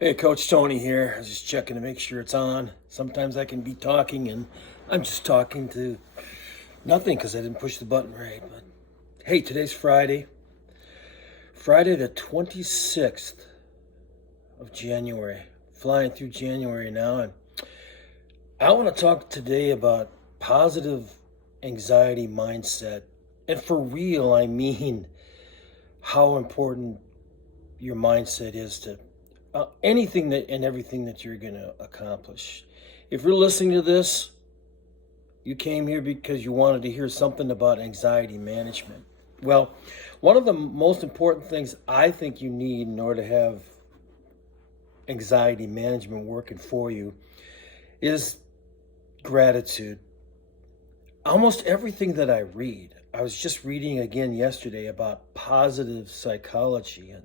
Hey, Coach Tony here. I was just checking to make sure it's on. Sometimes I can be talking and I'm just talking to nothing because I didn't push the button right. But hey, today's Friday, Friday the 26th of January. Flying through January now. And I want to talk today about positive anxiety mindset. And for real, I mean how important your mindset is to anything that and everything that you're going to accomplish. If you're listening to this, you came here because you wanted to hear something about anxiety management. Well, one of the most important things I think you need in order to have anxiety management working for you is gratitude. Almost everything that I read, I was just reading again yesterday about positive psychology, and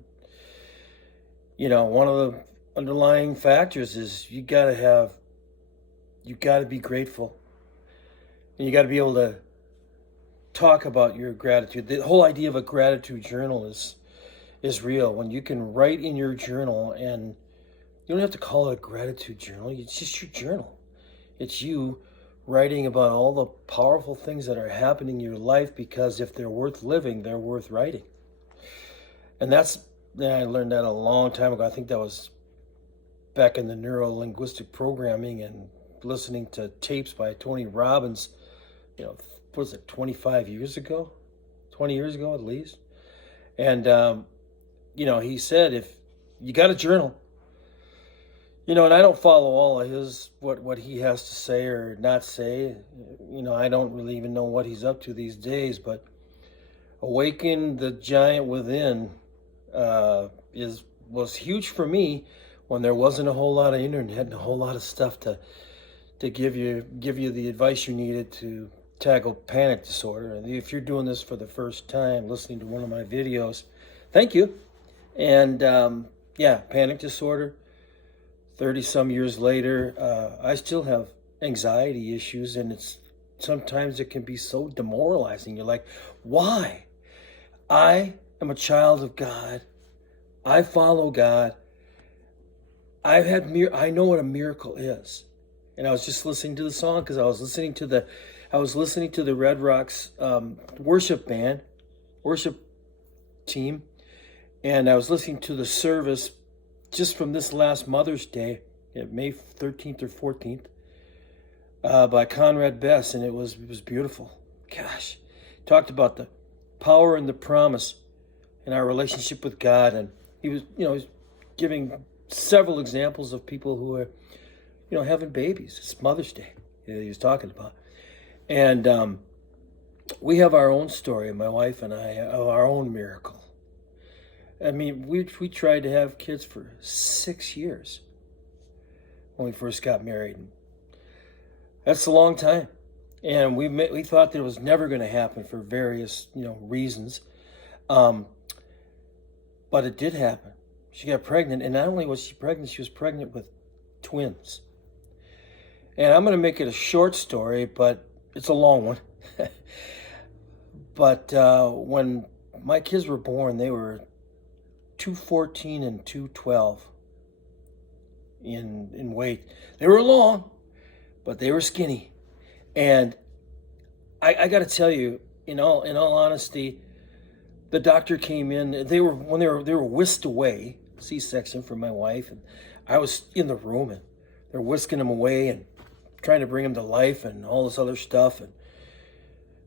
one of the underlying factors is you got to be grateful, and you got to be able to talk about your gratitude. The whole idea of a gratitude journal is real. When you can write in your journal, and you don't have to call it a gratitude journal, it's just your journal. It's you writing about all the powerful things that are happening in your life, because if they're worth living, they're worth writing. And I learned that a long time ago. I think that was back in the neuro-linguistic programming and listening to tapes by Tony Robbins, what was it, 25 years ago? 20 years ago at least. And, he said, if you got a journal, and I don't follow all of what he has to say or not say. I don't really even know what he's up to these days, but awaken the giant within was huge for me when there wasn't a whole lot of internet and a whole lot of stuff to give you the advice you needed to tackle panic disorder. And if you're doing this for the first time, listening to one of my videos, thank you. And panic disorder. 30 some years later, I still have anxiety issues, and sometimes it can be so demoralizing. You're like, why? I am a child of God. I follow God. I know what a miracle is. And I was just listening to the song because I was listening to the Red Rocks worship team, and I was listening to the service just from this last Mother's Day, May 13th or 14th, by Conrad Bess, and it was beautiful. Gosh, talked about the power and the promise in our relationship with God, and he was giving several examples of people who are, having babies. It's Mother's Day he was talking about, and we have our own story, my wife and I, of our own miracle. I mean, we tried to have kids for 6 years when we first got married. That's a long time. And we thought that it was never going to happen for various, reasons. But it did happen. She got pregnant, and not only was she was pregnant with twins. And I'm going to make it a short story, but it's a long one. But when my kids were born, they were 214 and 212 in weight. They were long, but they were skinny. And I got to tell you, in all honesty, the doctor came in. They were whisked away, C-section for my wife, and I was in the room, and they're whisking them away and trying to bring them to life and all this other stuff. And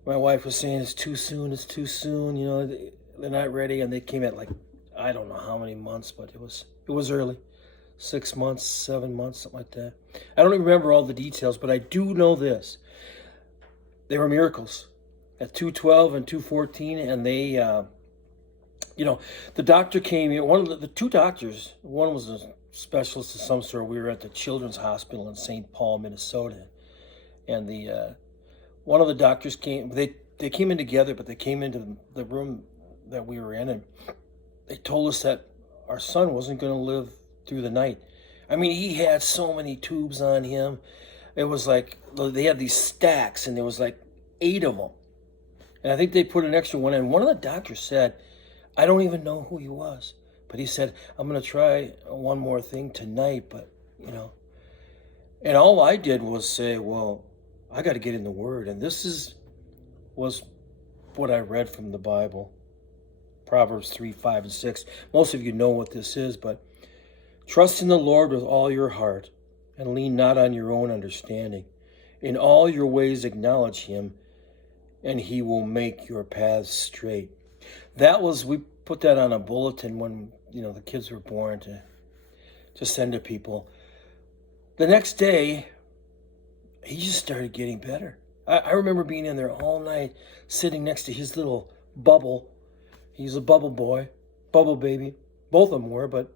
my wife was saying, it's too soon, they're not ready. And they came at like, I don't know how many months, but it was early. 6 months, 7 months, something like that. I don't even remember all the details, but I do know this. They were miracles at 212 and 214, and they, the doctor came in. One of the two doctors, one was a specialist of some sort. We were at the Children's Hospital in St. Paul, Minnesota, and one of the doctors came. They came in together, but they came into the room that we were in, and they told us that our son wasn't going to live through the night. I mean, he had so many tubes on him. It was like they had these stacks, and there was like 8 of them. And I think they put an extra one in. One of the doctors said, I don't even know who he was, But he said, I'm going to try one more thing tonight, but, And all I did was say, well, I got to get in the Word. And was what I read from the Bible. Proverbs 3, 5, and 6. Most of you know what this is, but trust in the Lord with all your heart and lean not on your own understanding. In all your ways acknowledge him, and he will make your paths straight. We put that on a bulletin when, the kids were born to send to people. The next day, he just started getting better. I remember being in there all night, sitting next to his little bubble. He's a bubble boy, bubble baby. Both of them were, but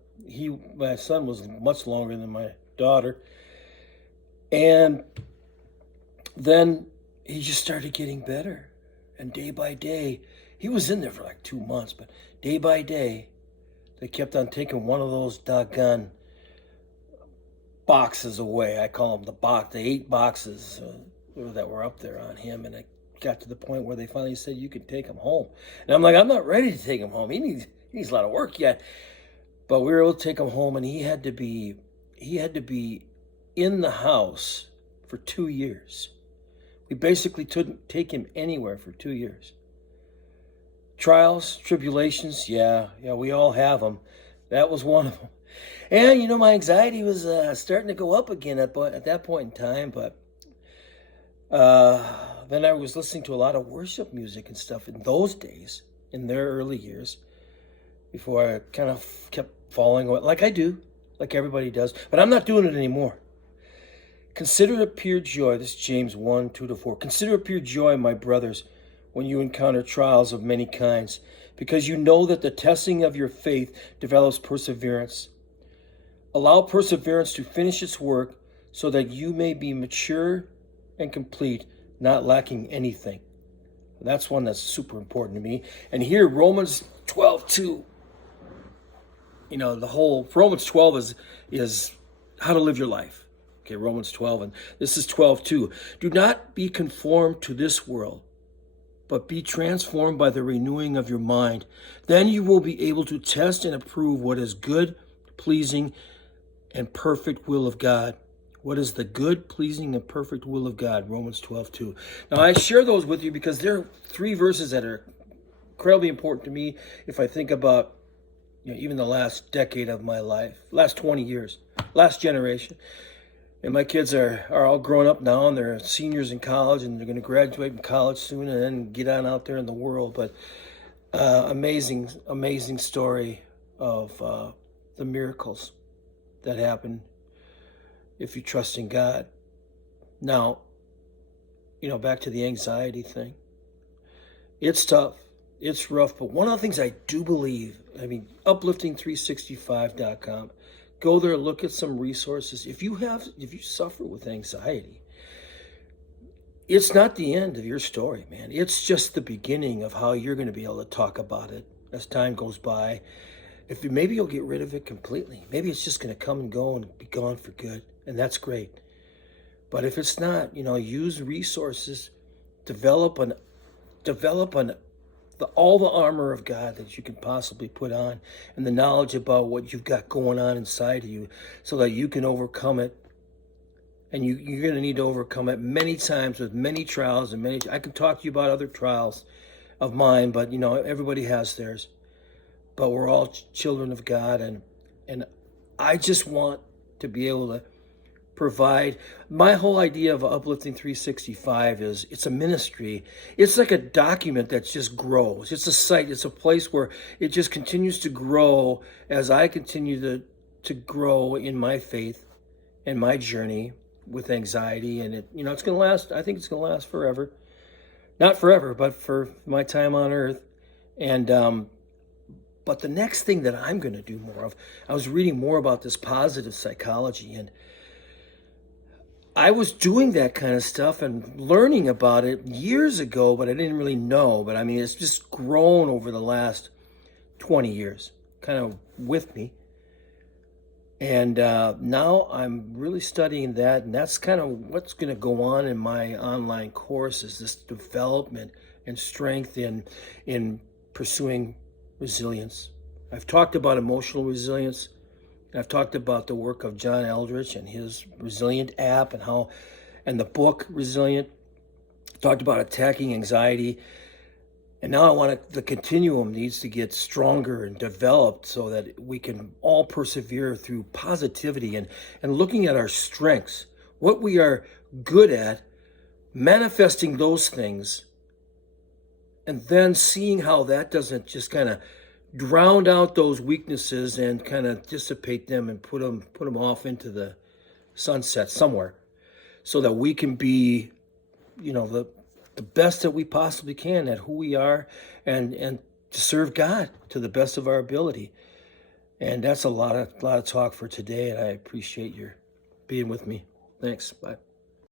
my son was much longer than my daughter. And then he just started getting better. And day by day, he was in there for like 2 months, but day by day, they kept on taking one of those doggone boxes away. I call them the 8 boxes that were up there on him. And I got to the point where they finally said, you can take him home. And I'm like, I'm not ready to take him home. He needs a lot of work yet. But we were able to take him home, and he had to be in the house for 2 years. We basically couldn't take him anywhere for 2 years. Trials, tribulations, yeah, we all have them. That was one of them. And, my anxiety was starting to go up again at that point in time. But then I was listening to a lot of worship music and stuff in those days, in their early years, before I kind of kept falling away, like I do, like everybody does. But I'm not doing it anymore. Consider it pure joy. This is James 1, 2-4. Consider it pure joy, my brothers, when you encounter trials of many kinds, because you know that the testing of your faith develops perseverance. Allow perseverance to finish its work so that you may be mature and complete, not lacking anything. That's one that's super important to me. And here, Romans 12:2. The whole Romans 12 is how to live your life. Okay, Romans 12, and this is 12:2. Do not be conformed to this world, but be transformed by the renewing of your mind. Then you will be able to test and approve what is good, pleasing, and perfect will of God. What is the good, pleasing, and perfect will of God? Romans 12:2. Now, I share those with you because there are 3 verses that are incredibly important to me if I think about even the last decade of my life, last 20 years, last generation. And my kids are all grown up now, and they're seniors in college, and they're going to graduate from college soon and then get on out there in the world. But amazing story of the miracles that happen if you trust in God. Now, back to the anxiety thing. It's tough. It's rough. But one of the things I do believe, uplifting365.com, go there, look at some resources. If you suffer with anxiety, it's not the end of your story, man. It's just the beginning of how you're going to be able to talk about it as time goes by. Maybe you'll get rid of it completely. Maybe it's just going to come and go and be gone for good, and that's great. But if it's not, use resources, develop all the armor of God that you can possibly put on, and the knowledge about what you've got going on inside of you, so that you can overcome it. And you're going to need to overcome it many times with many trials and I can talk to you about other trials of mine, but everybody has theirs. But we're all children of God, and I just want to be able to provide. My whole idea of Uplifting 365 is it's a ministry. It's like a document that just grows. It's a site. It's a place where it just continues to grow as I continue to grow in my faith and my journey with anxiety. And it's going to last. I think it's going to last forever. Not forever, but for my time on earth. And but the next thing that I'm going to do more of, I was reading more about this positive psychology, and I was doing that kind of stuff and learning about it years ago, but I didn't really know. But it's just grown over the last 20 years, kind of with me. And now I'm really studying that, and that's kind of what's going to go on in my online course, is this development and strength in pursuing resilience I've talked about emotional resilience. I've talked about the work of John Eldridge and his Resilient app and the book Resilient. Talked about attacking anxiety. And now the continuum needs to get stronger and developed so that we can all persevere through positivity and looking at our strengths, what we are good at, manifesting those things, and then seeing how that doesn't just kind of drown out those weaknesses and kind of dissipate them and put them off into the sunset somewhere so that we can be, the best that we possibly can at who we are and to serve God to the best of our ability. And that's a lot of talk for today, and I appreciate your being with me. Thanks. Bye.